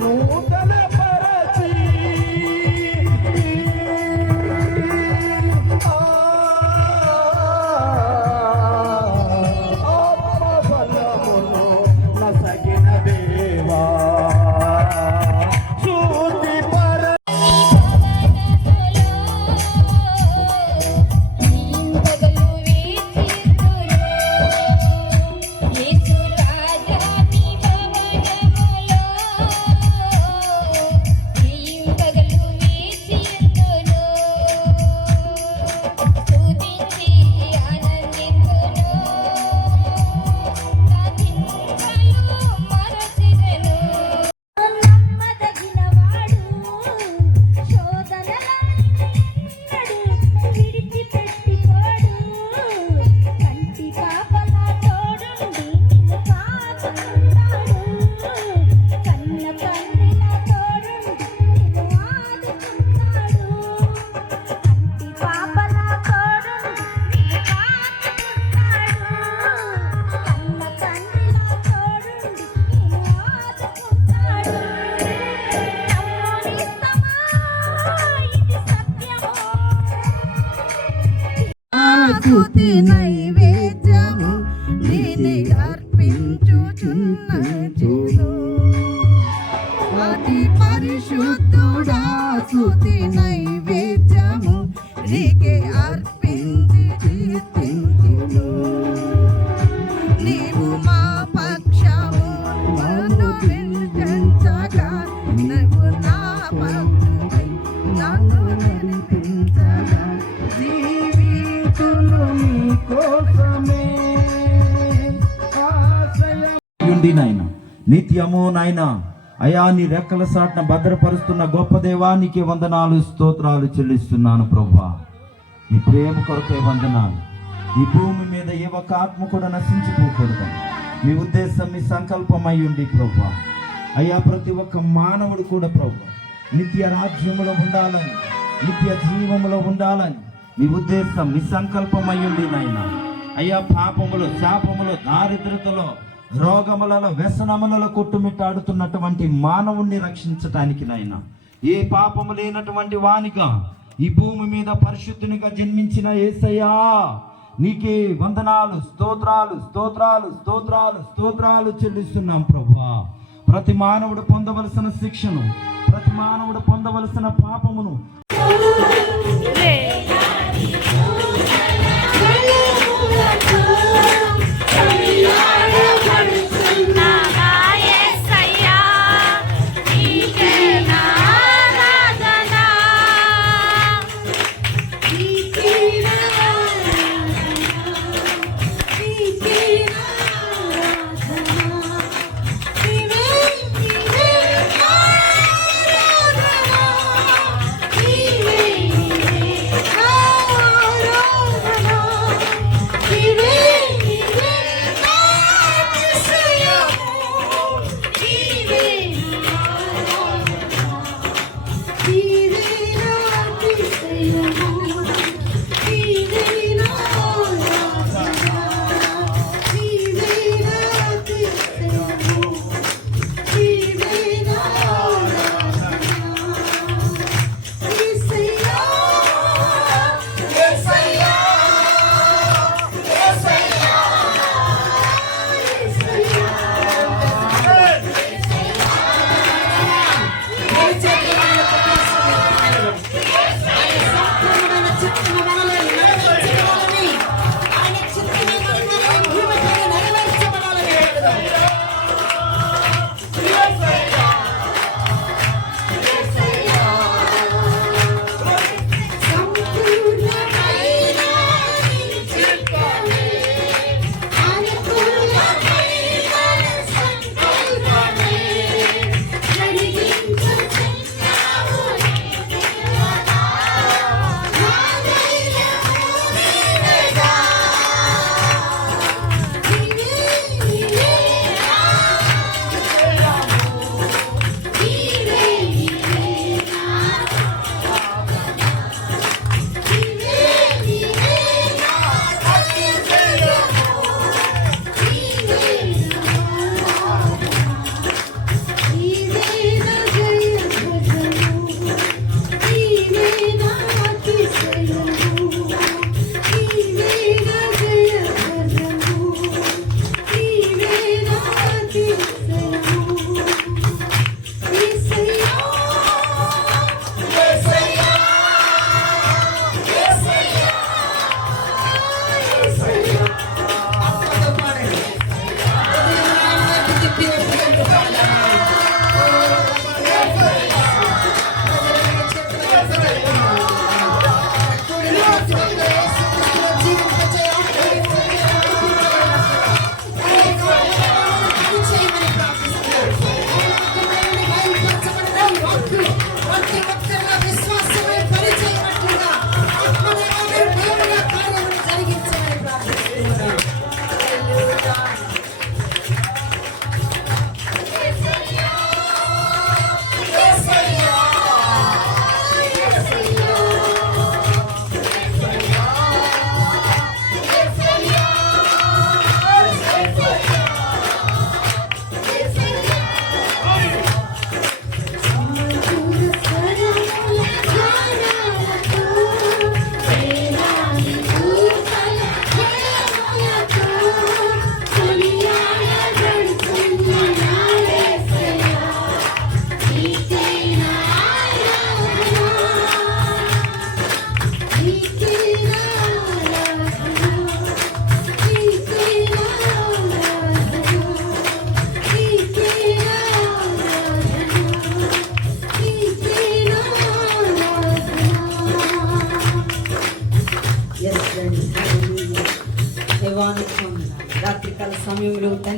నూతన పరచి స్తుతి నైవేద్యము నీని అర్పించుచున్నచును. అతి పరిశుద్ధుడా స్తుతి నైవేద్యము నీకే అర్పించి కీర్తించును. నీవు మా పక్షము నన్ను విడిపించగా, నువ్వు నా పక్షమై నన్ను నడిపించగా, జీవితులు నీ కోసమే ఉండి నాయన నిత్యము నాయన అయా నీ రెక్కల సాటున భద్రపరుస్తున్న గొప్ప దేవానికి వందనాలు స్తోత్రాలు చెల్లిస్తున్నాను ప్రభువా. నీ ప్రేమ కొరకే వందనాలు. ఈ భూమి మీద ఏ ఒక్క ఆత్మ కూడా నశించిపోకూడదు. మీ ఉద్దేశం మీ సంకల్పమై ఉండి ప్రభువా. అయ్యా ప్రతి ఒక్క మానవుడు కూడా ప్రభు నిత్య రాజ్యములో ఉండాలని, నిత్య జీవములో ఉండాలని మీ ఉద్దేశం మీ సంకల్పమై ఉండి నాయన. అయ్యా పాపములు, శాపములు, దారిద్రతలో, రోగములలో, వ్యసనములలో కొట్టుమిట్టాడుతున్నటువంటి మానవుణ్ణి రక్షించటానికి నాయన ఏ పాపము లేనటువంటి వానిగా ఈ భూమి మీద పరిశుద్ధునిగా జన్మించిన యేసయ్యా నీకే వందనాలు, స్తోత్రాలు స్తోత్రాలు స్తోత్రాలు స్తోత్రాలు చెల్లిస్తున్నాం ప్రభువా. ప్రతి మానవుడు పొందవలసిన శిక్షను, ప్రతి మానవుడు పొందవలసిన పాపమును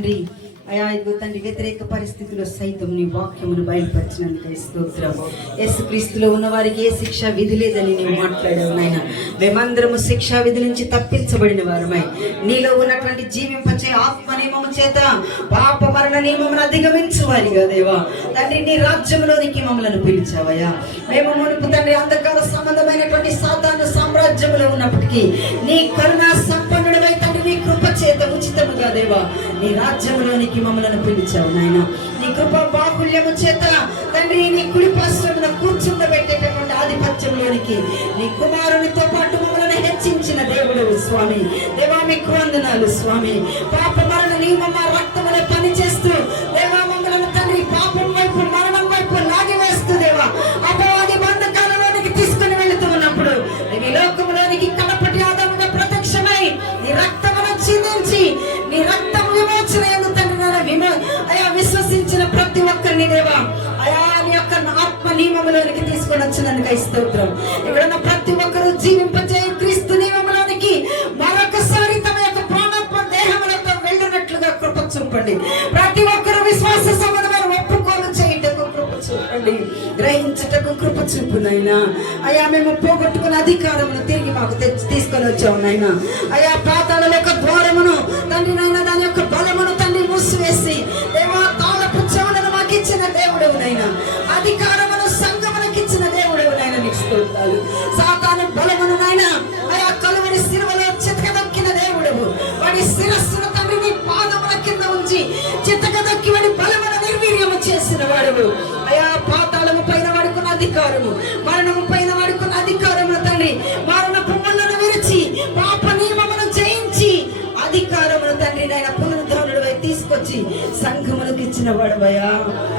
తండ్రి అయా ఇదిగో తండ్రి వ్యతిరేక పరిస్థితుల్లో సైతం నీ వాక్యమును బయలుపరిచినందుకే స్తోత్రం. యేసుక్రీస్తులో ఉన్న వారికి ఏ శిక్ష విధి లేదని నీవు మాట్లాడావు నాయన. మేమందరము శిక్షా విధి నుంచి తప్పించబడిన వారమై నీలో ఉన్నటువంటి జీవింపచే ఆత్మ నియమము చేత పాప మరణ నియమమును అధిగమించు వారిగా దేవా తండ్రి నీ రాజ్యంలోనికి మమ్మల్ని పిలిచావయ్యా. మేము మునుపు తండ్రి అంధకార సంబంధమైనటువంటి సాతాను సామ్రాజ్యంలో ఉన్నప్పటికీ నీ కరుణా సంపన్నుడమై తండ్రి నీ కృప చేత ఉచితముగా దేవా నీ రాజ్యంలోనికి మమ్మల్ని పిలిచావు నాయన. నీ కృప బాహుల్యము చేత తండ్రి నీ కుడి పార్శ్వమున కూర్చుండబెట్టేటటువంటి ఆధిపత్యంలోనికి నీ కుమారునితో పాటు మమ్మల్ని హెచ్చించిన దేవుడు స్వామి. దేవా మీకు వందనాలు స్వామి. పాప మరణ నియమం మా రక్తములో పనిచేస్తూ దేవా మమ్మల్ని తండ్రి పాపం వైపు మరణం వైపు లాగివేస్తూ దేవా అపవాది బంధకాలలోనికి తీసుకుని వెళుతూ ఉన్నప్పుడు నీ లోకంలోనికి కడపటి ఆదాముగా ప్రత్యక్షమై నీ రక్తమును చిందించి నీ రక్తం విమోచన అయా విశ్వసించిన ప్రతి ఒక్కరిని దేవా అయా నీ యొక్క ఆత్మ నియమములోనికి తీసుకొని వచ్చినందుకు స్తోత్రం. ఇక్కడ ఉన్న ప్రతి ఒక్కరు జీవింపజే క్రీస్తు నియమములోనికి మరొకసారి తమ యొక్క ప్రాణాత్మ దేహములతో వెళ్ళినట్లుగా కృప చూపండి. ప్రతి ఒక్కరు విశ్వాస సంబంధమైన ఒప్పుకోలు చేయటకు కృప చూపండి. గ్రహించటకు కృప చూపునైనా అయా మేము పోగొట్టుకున్న అధికారమును తిరిగి మాకు తీసుకొని వచ్చాము నాయన. అయా పాతాళ యొక్క ద్వారమును తండ్రి నాయన దాని యొక్క బలమును తండ్రి మూసివేసి దేవా తాళపు చెవులను మాకు ఇచ్చిన దేవుడవు నైనా. అధికారమును సంఘమునకు ఇచ్చిన దేవుడవు నైనా నీకు స్తోత్రాలు. సాతాను బలమును నాయన అయా కలువరి శిలువలో చితకదొక్కిన దేవుడవు. వాడి శిరస్సును తండ్రి నీ పాదముల కింద ఉంచి చితకదొక్కి వాడి బలమును నిర్వీర్యము చేసిన వాడవు. అయా పాతాళము పైన వాడుకున్న అధికారము మరణము పైన వాడుకున్న అధికారము తండ్రి మరణపు ముళ్ళను విరిచి పాప నియమమును జయించి అధికారమును తండ్రి నాయన పునరుద్ధరణుడివై తీసుకొచ్చి సంఘములకు ఇచ్చిన వాడవయ్యా.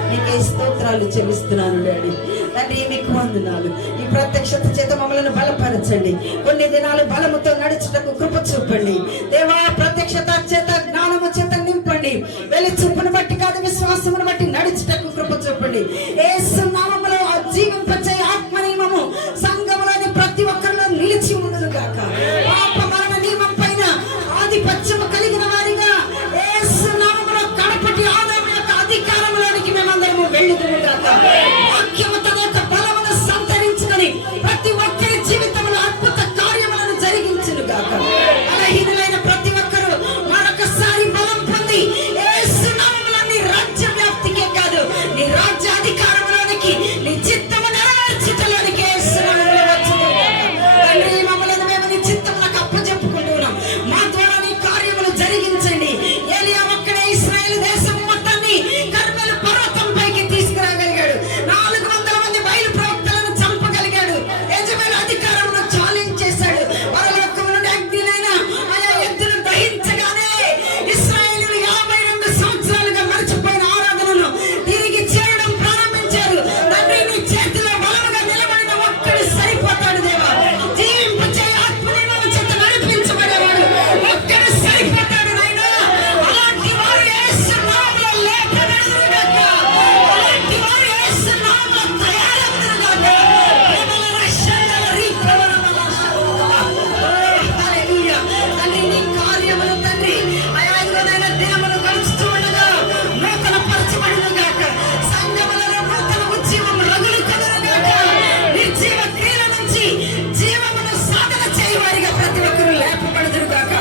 నీకే స్తోత్రాలు చెల్లిస్తున్నాను డాడీ. తండ్రి మీకు వందనాలు. ఈ ప్రత్యక్షత చేత మమ్మల్ని బలపరచండి. కొన్ని దినాలు బలముతో నడుచుటకు కృప చూపండి దేవా. ప్రత్యక్షత చేత జ్ఞానము చేత నింపండి. వెలి చూపును బట్టి కాదు విశ్వాసమును బట్టి నడుచుటకు కృప చూపండి. యేసు నామములో జీవింపచే ఆత్మ నియమము సంఘములోని ప్రతి ఒక్కరిలో నిలిచి ఉండును గాక. పాప మరణ నియమం పైన ఆధిపత్యము కలిగిన వారిగా యేసు నామములో కడపటి ఆదాము యొక్క అధికారంలోనికి మేమందరము వెళ్ళుదుము గాక. వాక్యము తన యొక్క బలమును సంతరించుకొని ప్రతి ఒక్కరి జీవితంలో అద్భుత కార్యములను జరిగించును గాక. బలహీనులైన ప్రతి ఒక్కరు మరొకసారి బలం పొంది యేసు నామములో నీ రాజ్య వ్యాప్తికే కాదు నీ రాజ్యాధికారంలోనికి నీ చిత్తము నెరవేర్చుటలోనికి యేసు నామములో వచ్చును గాక. తండ్రి మమ్మల్ని మేము నీ చిత్తములకు అప్పచెప్పుకుంటున్నాం. మా ద్వారా నీ కార్యములు జరిగించండి. ఏలియా ఒక్కడే ఇశ్రాయేలు దేశం మొత్తాన్ని కర్మెలు పర్వతం పైకి తీసుకురాగలిగాడు. 400 మంది బయలు ప్రవక్తలను చంపగలిగాడు. యజమాని అధికారమును ఛాలెంజ్ చేశాడు. పరలోకము నుండి అగ్నినైనా ఆయా ఎద్దును దహించగానే ఇశ్రాయేలీయులు 52 సంవత్సరాలుగా మర్చిపోయిన ఆరాధనను తిరిగి చేయడం ప్రారంభించారు. తండ్రి నీ చేతిలో బలముగా నిలబడిన ఒక్కడు సరిపోతాడు దేవా. జీవింపచే ఆత్మ నియమము చేత నడిపించబడేవాడు ఒక్కడు సరిపోతాడు నాయనా. అలాంటి వారు యేసు నామములో లేపబడుదురు గాక. అలాంటి వారు యేసు నామములో తయారవుదురు గాక. ప్రేమల రక్షణల రీప్రవరణ హల్లెలూయా. తండ్రి నీ కార్యములు తండ్రి అయా ఇదిగోనైనా దినములు గడుస్తూ ఉండగా నూతన పరచబడును గాక. సంఘములలో నూతన ఉద్యమం రగులు కొదురు గాక. నిర్జీవ క్రియల నుంచి జీవమును సాధన చేయవారిగా ప్రతి ఒక్కరు లేపబడుదురు గాక.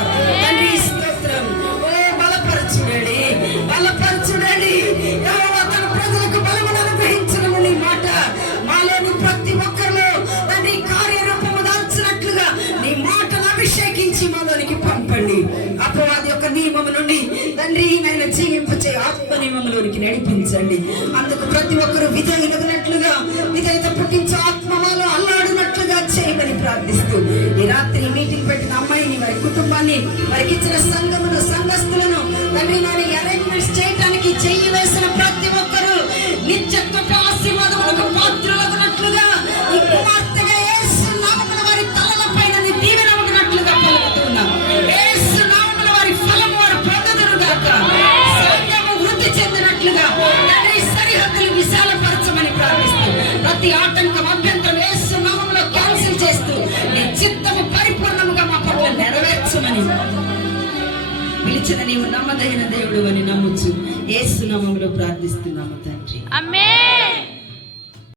తండ్రి స్తోత్రం. ఓ బలపరచుడండి బలపరచుడండి. యెహోవా తన ప్రజలకు బలమును అనుగ్రహించడము నీ మాట మాలోని ప్రతి ఒక్కరిలో తండ్రి కార్యరూపము దాల్చినట్లుగా నీ మాటను అభిషేకించి మాలోనికి పంపండి. అపవాది యొక్క నియమము నుండి తండ్రి నేను జీవింపచే ఆత్మ నియమములోనికి నడిపించండి. అందుకు ప్రతి ఒక్కరు విధేయులగినట్లుగా విధేయత పుట్టించే ఆత్మ వాళ్ళు అల్లాడినట్లుగా చేయమని ప్రార్థిస్తూ ఈ రాత్రి మీటింగ్ పెట్టిన అమ్మాయిని వారి కుటుంబాన్ని వారికి ఇచ్చిన సంఘమును సంఘస్థులను తండ్రి నాని అరేంజ్మెంట్స్ చేయడానికి చెయ్యి వేసిన ప్రతి ఒక్కరు నిత్యత్వపు ఆశీర్వాదములకు పాత్రులగునట్లుగా ఈ కుమార్తెగా యేసు నామమున వారి తలల పైన నీ దీవెన ఉండినట్లుగా పలుకుతున్నా. యేసు నామమున వారి ఫలము వారు పొందుదురు గాక. సంఘము వృద్ధి చెందినట్లుగా తండ్రి సరిహద్దులు విశాలపరచమని ప్రార్థిస్తూ ప్రతి ఆటంకం అభ్యంతరం యేసు నామములో క్యాన్సిల్ చేస్తూ నీ చిత్తము పరిపూర్ణముగా మా పట్ల నెరవేర్చమని పిలిచిన నీవు నమ్మదగిన దేవుడు అని నమ్ముచు యేసు నామములో ప్రార్థిస్తున్నాము తండ్రి. ఆమేన్.